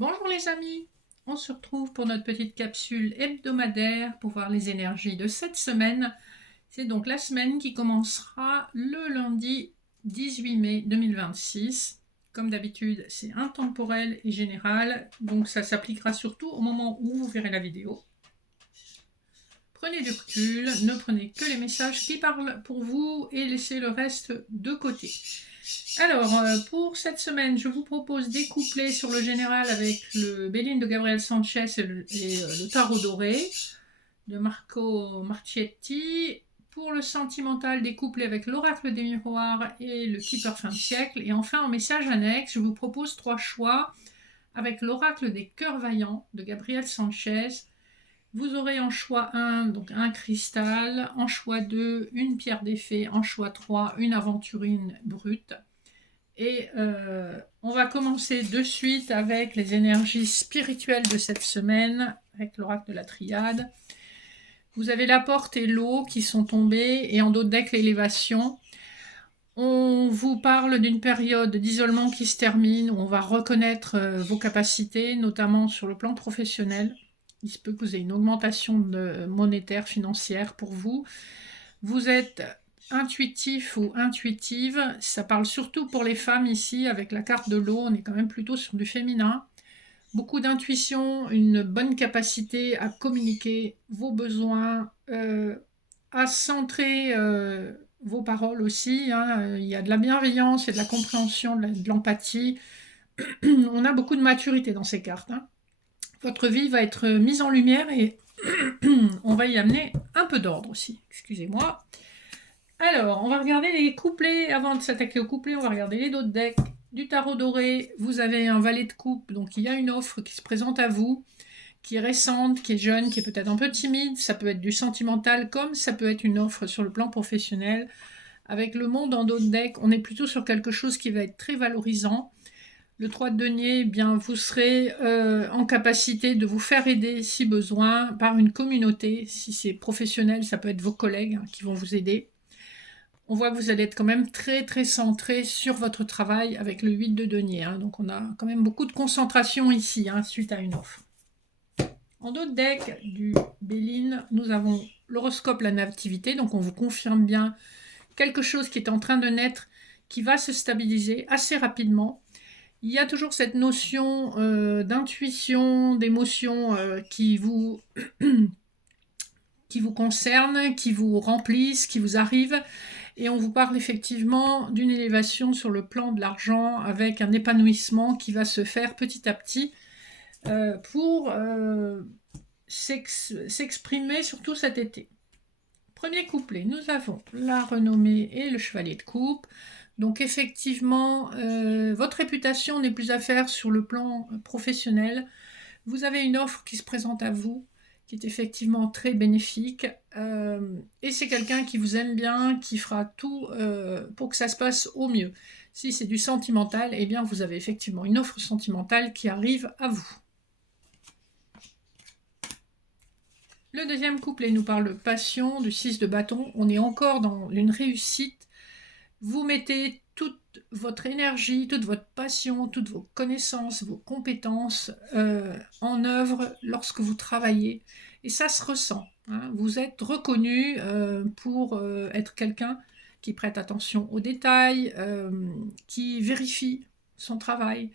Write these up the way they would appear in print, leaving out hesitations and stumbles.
Bonjour les amis, on se retrouve pour notre petite capsule hebdomadaire pour voir les énergies de cette semaine. C'est donc la semaine qui commencera le lundi 18 mai 2026. Comme d'habitude, c'est intemporel et général, donc ça s'appliquera surtout au moment où vous verrez la vidéo. Prenez du recul, ne prenez que les messages qui parlent pour vous et laissez le reste de côté. Alors, pour cette semaine, je vous propose des couplets sur le général avec le Béline de Gabriel Sanchez et le Tarot doré de Marco Marchetti. Pour le sentimental, des couplets avec l'Oracle des miroirs et le Keeper fin de siècle. Et enfin, en message annexe, je vous propose 3 choix avec l'Oracle des cœurs vaillants de Gabriel Sanchez. Vous aurez en choix 1, donc un cristal, en choix 2, une pierre d'effet, en choix 3, une aventurine brute. Et on va commencer de suite avec les énergies spirituelles de cette semaine, avec l'oracle de la triade. Vous avez la porte et l'eau qui sont tombés, et en d'autres decks, l'élévation. On vous parle d'une période d'isolement qui se termine, où on va reconnaître vos capacités, notamment sur le plan professionnel. Il se peut que vous ayez une augmentation monétaire, financière pour vous. Vous êtes intuitif ou intuitive, ça parle surtout pour les femmes ici, avec la carte de l'eau, on est quand même plutôt sur du féminin. Beaucoup d'intuition, une bonne capacité à communiquer vos besoins, à centrer vos paroles aussi, hein. Il y a de la bienveillance, il y a de la compréhension, de l'empathie. On a beaucoup de maturité dans ces cartes, hein. Votre vie va être mise en lumière et on va y amener un peu d'ordre aussi, excusez-moi. Alors, on va regarder les couplets. Avant de s'attaquer aux couplets, on va regarder les autres decks. Du tarot doré, vous avez un valet de coupe, donc il y a une offre qui se présente à vous, qui est récente, qui est jeune, qui est peut-être un peu timide. Ça peut être du sentimental, comme ça peut être une offre sur le plan professionnel. Avec le monde en d'autres decks, on est plutôt sur quelque chose qui va être très valorisant. Le 3 de denier, eh bien, vous serez en capacité de vous faire aider si besoin par une communauté. Si c'est professionnel, ça peut être vos collègues, hein, qui vont vous aider. On voit que vous allez être quand même très très centré sur votre travail avec le 8 de denier, hein. Donc on a quand même beaucoup de concentration ici, hein, suite à une offre. En d'autres decks du Béline, nous avons l'horoscope, la nativité, donc on vous confirme bien quelque chose qui est en train de naître, qui va se stabiliser assez rapidement. Il y a toujours cette notion d'intuition, d'émotion qui vous concerne, qui vous remplissent, qui vous arrivent. Et on vous parle effectivement d'une élévation sur le plan de l'argent avec un épanouissement qui va se faire petit à petit pour s'exprimer surtout cet été. Premier couplet, nous avons la renommée et le chevalier de coupe. Donc effectivement, votre réputation n'est plus à faire sur le plan professionnel. Vous avez une offre qui se présente à vous, qui est effectivement très bénéfique. Et c'est quelqu'un qui vous aime bien, qui fera tout pour que ça se passe au mieux. Si c'est du sentimental, eh bien vous avez effectivement une offre sentimentale qui arrive à vous. Le deuxième couplet nous parle de passion, du 6 de bâton. On est encore dans une réussite. Vous mettez toute votre énergie, toute votre passion, toutes vos connaissances, vos compétences en œuvre lorsque vous travaillez. Et ça se ressent, hein. Vous êtes reconnu pour être quelqu'un qui prête attention aux détails, qui vérifie son travail.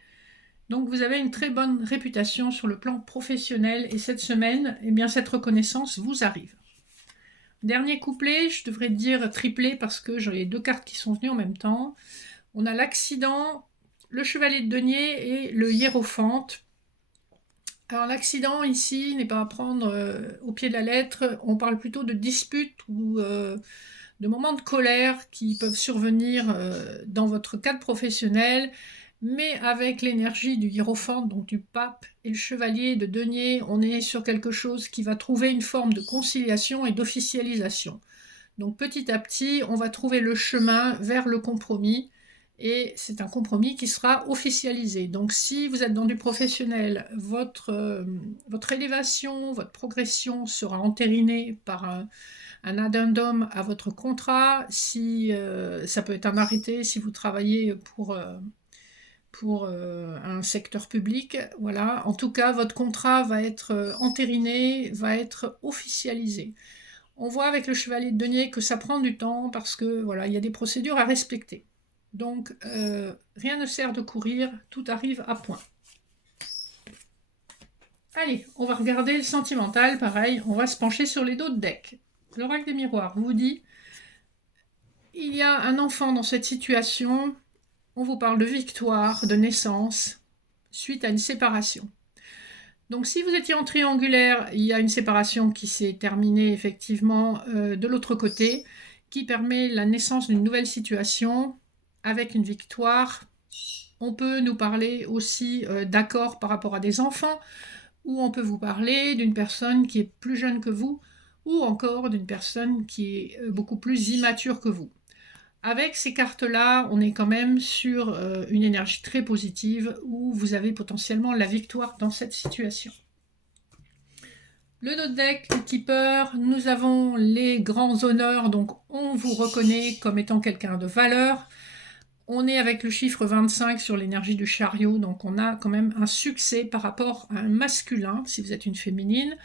Donc vous avez une très bonne réputation sur le plan professionnel et cette semaine, eh bien, cette reconnaissance vous arrive. Dernier couplet, je devrais dire triplé parce que j'ai 2 cartes qui sont venues en même temps. On a l'accident, le chevalier de denier et le hiérophante. Alors l'accident ici n'est pas à prendre au pied de la lettre, on parle plutôt de disputes ou de moments de colère qui peuvent survenir dans votre cadre professionnel, mais avec l'énergie du hiérophante, donc du pape, et le chevalier de denier, on est sur quelque chose qui va trouver une forme de conciliation et d'officialisation. Donc petit à petit, on va trouver le chemin vers le compromis, et c'est un compromis qui sera officialisé. Donc si vous êtes dans du professionnel, votre élévation, votre progression sera entérinée par un addendum à votre contrat. Si ça peut être un arrêté si vous travaillez pour un secteur public. Voilà. En tout cas, votre contrat va être entériné, va être officialisé. On voit avec le chevalier de denier que ça prend du temps parce que voilà, il y a des procédures à respecter. Donc, rien ne sert de courir, tout arrive à point. Allez, on va regarder le sentimental, pareil, on va se pencher sur les dos de deck. L'oracle des miroirs vous dit, il y a un enfant dans cette situation, on vous parle de victoire, de naissance, suite à une séparation. Donc si vous étiez en triangulaire, il y a une séparation qui s'est terminée effectivement de l'autre côté, qui permet la naissance d'une nouvelle situation avec une victoire. On peut nous parler aussi d'accords par rapport à des enfants, ou on peut vous parler d'une personne qui est plus jeune que vous, ou encore d'une personne qui est beaucoup plus immature que vous. Avec ces cartes-là, on est quand même sur une énergie très positive où vous avez potentiellement la victoire dans cette situation. Le dos deck, le keeper, nous avons les grands honneurs, donc on vous reconnaît comme étant quelqu'un de valeur. On est avec le chiffre 25 sur l'énergie du chariot, donc on a quand même un succès par rapport à un masculin, si vous êtes une féminine.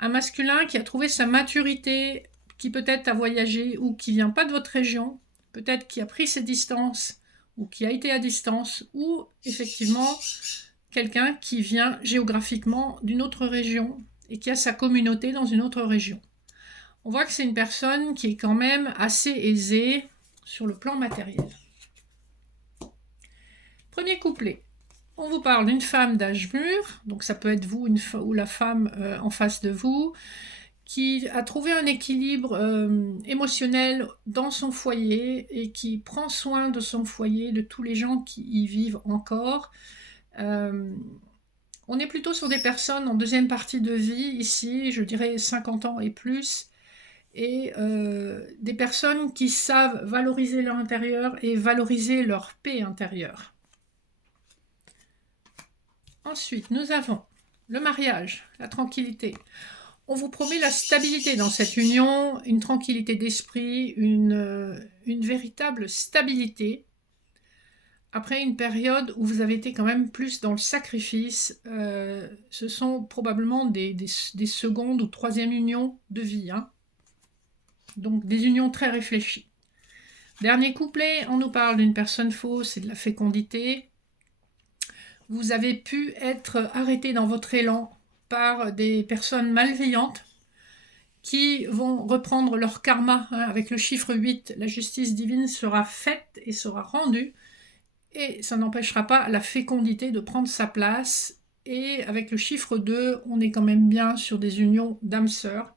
Un masculin qui a trouvé sa maturité, qui peut-être a voyagé ou qui vient pas de votre région, peut-être qui a pris ses distances ou qui a été à distance, ou effectivement quelqu'un qui vient géographiquement d'une autre région et qui a sa communauté dans une autre région. On voit que c'est une personne qui est quand même assez aisée sur le plan matériel. Premier couplet. On vous parle d'une femme d'âge mûr, donc ça peut être vous ou la femme en face de vous, qui a trouvé un équilibre émotionnel dans son foyer et qui prend soin de son foyer, de tous les gens qui y vivent encore. On est plutôt sur des personnes en deuxième partie de vie, ici, je dirais 50 ans et plus, et des personnes qui savent valoriser leur intérieur et valoriser leur paix intérieure. Ensuite, nous avons le mariage, la tranquillité. On vous promet la stabilité dans cette union, une tranquillité d'esprit, une véritable stabilité. Après une période où vous avez été quand même plus dans le sacrifice, ce sont probablement des secondes ou troisième unions de vie. Hein. Donc des unions très réfléchies. Dernier couplet, on nous parle d'une personne fausse et de la fécondité. Vous avez pu être arrêté dans votre élan par des personnes malveillantes qui vont reprendre leur karma. Hein, avec le chiffre 8, la justice divine sera faite et sera rendue. Et ça n'empêchera pas la fécondité de prendre sa place. Et avec le chiffre 2, on est quand même bien sur des unions d'âmes sœurs.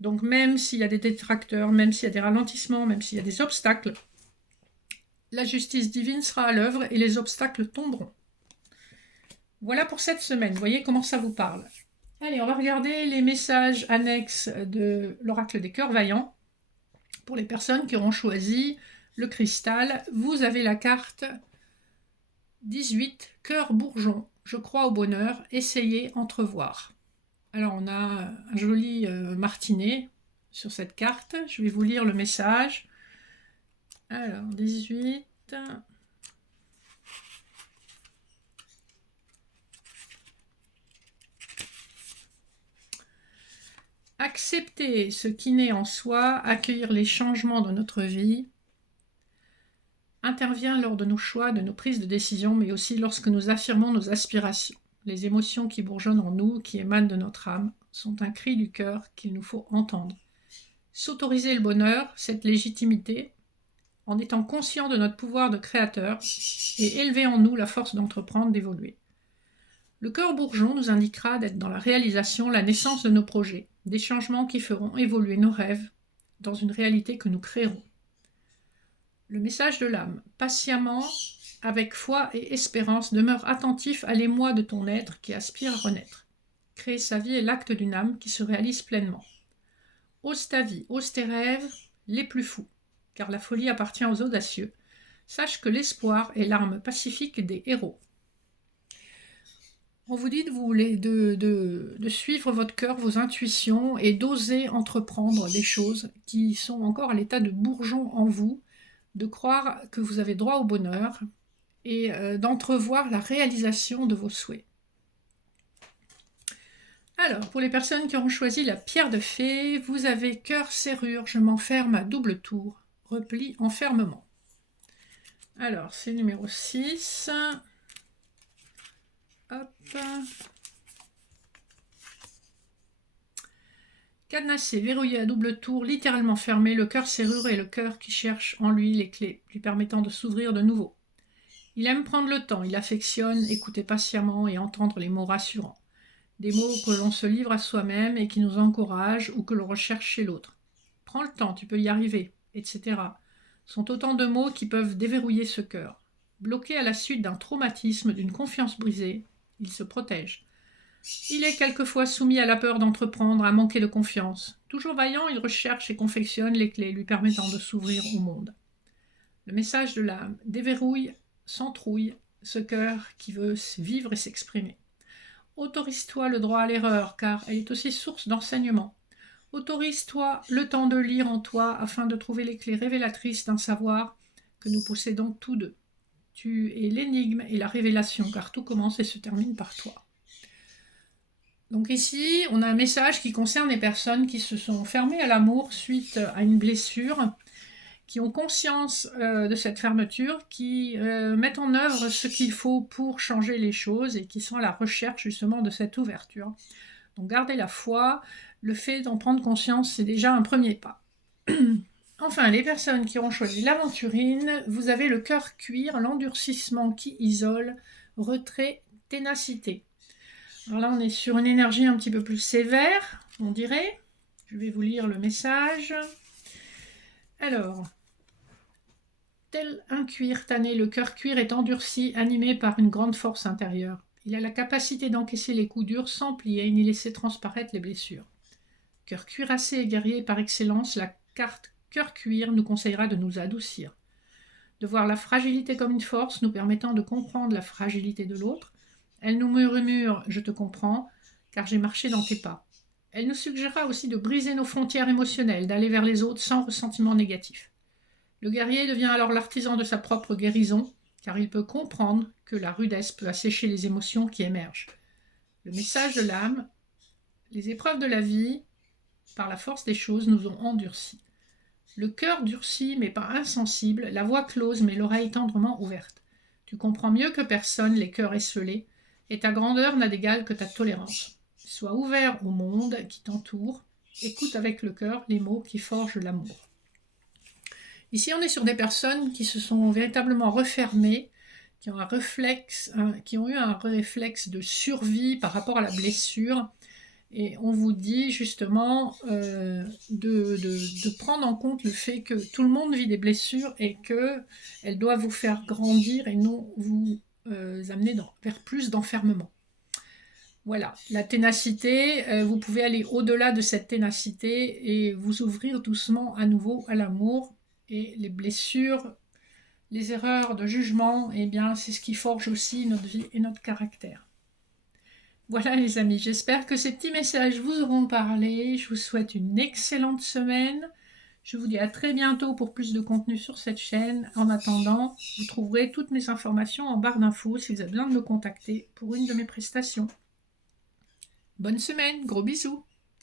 Donc même s'il y a des détracteurs, même s'il y a des ralentissements, même s'il y a des obstacles, la justice divine sera à l'œuvre et les obstacles tomberont. Voilà pour cette semaine, vous voyez comment ça vous parle. Allez, on va regarder les messages annexes de l'oracle des cœurs vaillants. Pour les personnes qui auront choisi le cristal, vous avez la carte 18, cœur bourgeon. Je crois au bonheur, essayez, entrevoir. Alors on a un joli martinet sur cette carte. Je vais vous lire le message. Alors, 18... Accepter ce qui naît en soi, accueillir les changements de notre vie, intervient lors de nos choix, de nos prises de décision, mais aussi lorsque nous affirmons nos aspirations. Les émotions qui bourgeonnent en nous, qui émanent de notre âme, sont un cri du cœur qu'il nous faut entendre. S'autoriser le bonheur, cette légitimité, en étant conscient de notre pouvoir de créateur et élever en nous la force d'entreprendre, d'évoluer. Le cœur bourgeon nous indiquera d'être dans la réalisation, la naissance de nos projets, des changements qui feront évoluer nos rêves dans une réalité que nous créerons. Le message de l'âme, patiemment, avec foi et espérance, demeure attentif à l'émoi de ton être qui aspire à renaître. Créer sa vie est l'acte d'une âme qui se réalise pleinement. Ose ta vie, ose tes rêves, les plus fous, car la folie appartient aux audacieux. Sache que l'espoir est l'arme pacifique des héros. On vous dit de suivre votre cœur, vos intuitions et d'oser entreprendre des choses qui sont encore à l'état de bourgeon en vous, de croire que vous avez droit au bonheur et d'entrevoir la réalisation de vos souhaits. Alors, pour les personnes qui auront choisi la pierre de fée, vous avez cœur, serrure, je m'enferme à double tour, repli, enfermement. Alors, c'est numéro 6. Hop. Cadenassé, verrouillé à double tour, littéralement fermé, le cœur serrure et le cœur qui cherche en lui les clés, lui permettant de s'ouvrir de nouveau. Il aime prendre le temps, il affectionne, écouter patiemment et entendre les mots rassurants. Des mots que l'on se livre à soi-même et qui nous encouragent ou que l'on recherche chez l'autre. Prends le temps, tu peux y arriver, etc. sont autant de mots qui peuvent déverrouiller ce cœur. Bloqué à la suite d'un traumatisme, d'une confiance brisée, il se protège. Il est quelquefois soumis à la peur d'entreprendre, à manquer de confiance. Toujours vaillant, il recherche et confectionne les clés lui permettant de s'ouvrir au monde. Le message de l'âme déverrouille, s'entrouille, ce cœur qui veut vivre et s'exprimer. Autorise-toi le droit à l'erreur, car elle est aussi source d'enseignement. Autorise-toi le temps de lire en toi afin de trouver les clés révélatrices d'un savoir que nous possédons tous deux. Tu es l'énigme et la révélation, car tout commence et se termine par toi. Donc ici, on a un message qui concerne les personnes qui se sont fermées à l'amour suite à une blessure, qui ont conscience de cette fermeture, qui mettent en œuvre ce qu'il faut pour changer les choses et qui sont à la recherche justement de cette ouverture. Donc gardez la foi, le fait d'en prendre conscience, c'est déjà un premier pas. Enfin, les personnes qui ont choisi l'aventurine, vous avez le cœur cuir, l'endurcissement qui isole, retrait, ténacité. Alors là, on est sur une énergie un petit peu plus sévère, on dirait. Je vais vous lire le message. Alors, tel un cuir tanné, le cœur cuir est endurci, animé par une grande force intérieure. Il a la capacité d'encaisser les coups durs sans plier ni laisser transparaître les blessures. Cœur cuirassé et guerrier par excellence, la carte cœur cuir nous conseillera de nous adoucir, de voir la fragilité comme une force nous permettant de comprendre la fragilité de l'autre. Elle nous murmure « Je te comprends, car j'ai marché dans tes pas ». Elle nous suggérera aussi de briser nos frontières émotionnelles, d'aller vers les autres sans ressentiment négatif. Le guerrier devient alors l'artisan de sa propre guérison, car il peut comprendre que la rudesse peut assécher les émotions qui émergent. Le message de l'âme, les épreuves de la vie, par la force des choses, nous ont endurcis. Le cœur durci mais pas insensible, la voix close mais l'oreille tendrement ouverte. Tu comprends mieux que personne les cœurs esselés, et ta grandeur n'a d'égal que ta tolérance. Sois ouvert au monde qui t'entoure, écoute avec le cœur les mots qui forgent l'amour. Ici, on est sur des personnes qui se sont véritablement refermées, qui ont eu un réflexe de survie par rapport à la blessure. Et on vous dit justement de prendre en compte le fait que tout le monde vit des blessures et qu'elles doivent vous faire grandir et non vous amener vers plus d'enfermement. Voilà, la ténacité, vous pouvez aller au-delà de cette ténacité et vous ouvrir doucement à nouveau à l'amour. Et les blessures, les erreurs de jugement, eh bien, c'est ce qui forge aussi notre vie et notre caractère. Voilà les amis, j'espère que ces petits messages vous auront parlé. Je vous souhaite une excellente semaine. Je vous dis à très bientôt pour plus de contenu sur cette chaîne. En attendant, vous trouverez toutes mes informations en barre d'infos si vous avez besoin de me contacter pour une de mes prestations. Bonne semaine, gros bisous.